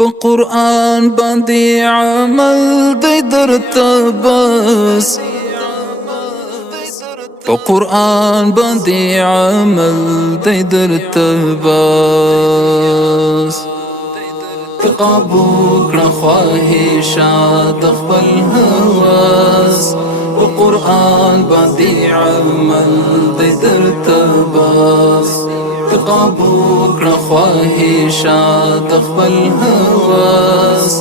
په قرآن باندې عمل دی درته بس په قرآن باندې عمل دی درته بس تقابو کړه خواهشات خپل هوس په قرآن باندې عمل دی درته بس تقابو کړه خواهشات خپل هوس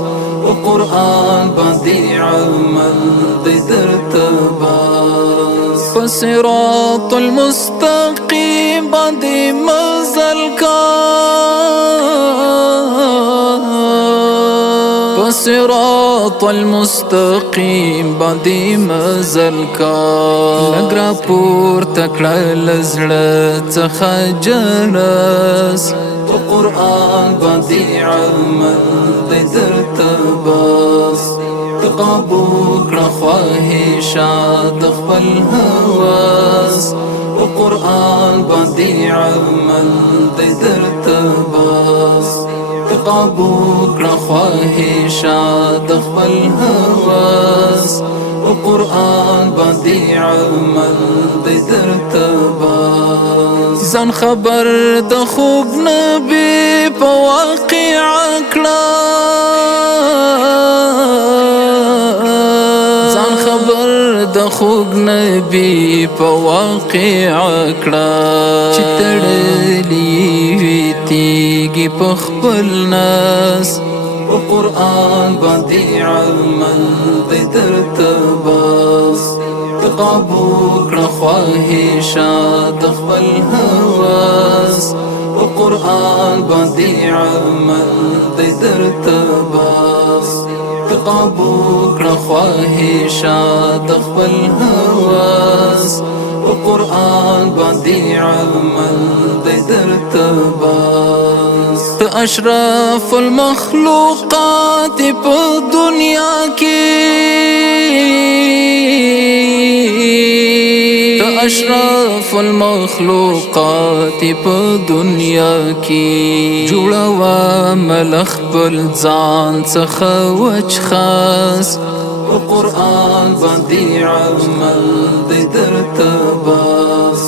په قرآن باندې عمل دی درته بس په صراط المستقیم باندې مزل کا صراط المستقیم باندې مزل کا لګرا پور تکړه لزړه څخه جرس په قرآن باندې عمل دی درته بس تقابو کړه خواهشات خپل هوس په قرآن باندې عمل دی درته بس تقابو کړه خواهشات خپل هوس په قرآن باندې عمل دی درته بس ځان خبر د خوب نبی په واقعه کړه ځان خبر د خوب نبی په واقعه کړه چې تړلی وي تیږي په خپل ناس په قرآن باندې عمل دی درته بس تقابو کړه خواهشات خپل هوس په قرآن باندې عمل دی درته بس تقابو کړه خواهشات خپل هوس په قرآن باندې عمل دی درته بس اشرف المخلوقات په دنیا کې اشرف المخلوقات په دنیا کې جوړوا ملخ بل ځان څخه وچ خاص په قرآن باندې عمل دی درته بس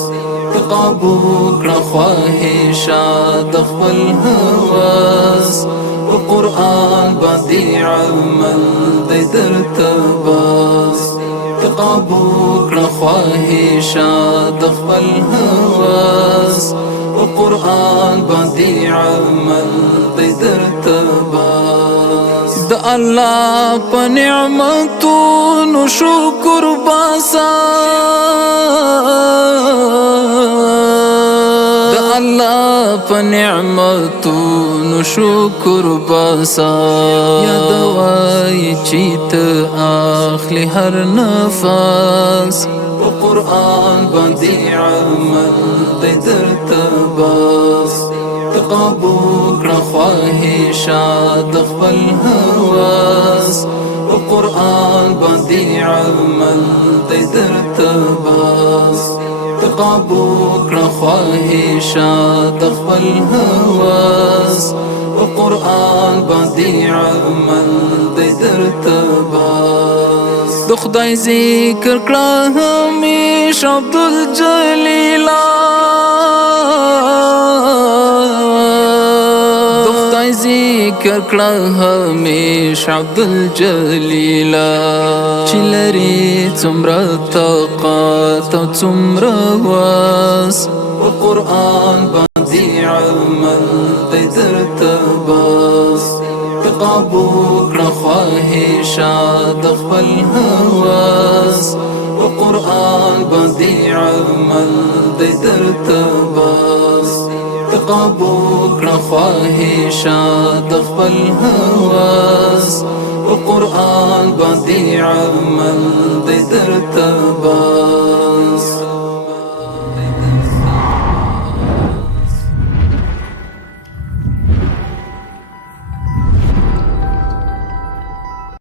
تقابو کړه خواهشات خپل هوس په قرآن باندې عمل دی درته بس تقابو کړه خواهشات خپل هوس په قرآن باندې عمل دی درته بس د الله په نعمتونو شکر باسه الله په نعمتونو شکر باسا یادوای چې ته اخلي هر نفس په قرآن باندې عمل دی درته بس تقابو کړه خواهشات خپل هوس په قرآن باندې عمل دی درته بس تقابو کړه خواهشات خپل هوس په قرآن باندې عمل دی درته بس د خدای ذکر کړه همیشه عبدالجلیلا د خدای ذکر کړه همیشه عبدالجلیلا چې لري څومره طاقت او څومره وس په قرآن باندې عمل دی درته بس تقابو کړه خواهشات خپل هوس په قرآن باندې عمل دی درته بس تقابو کړه خواهشات خپل هوس په قرآن باندې عمل دی درته بس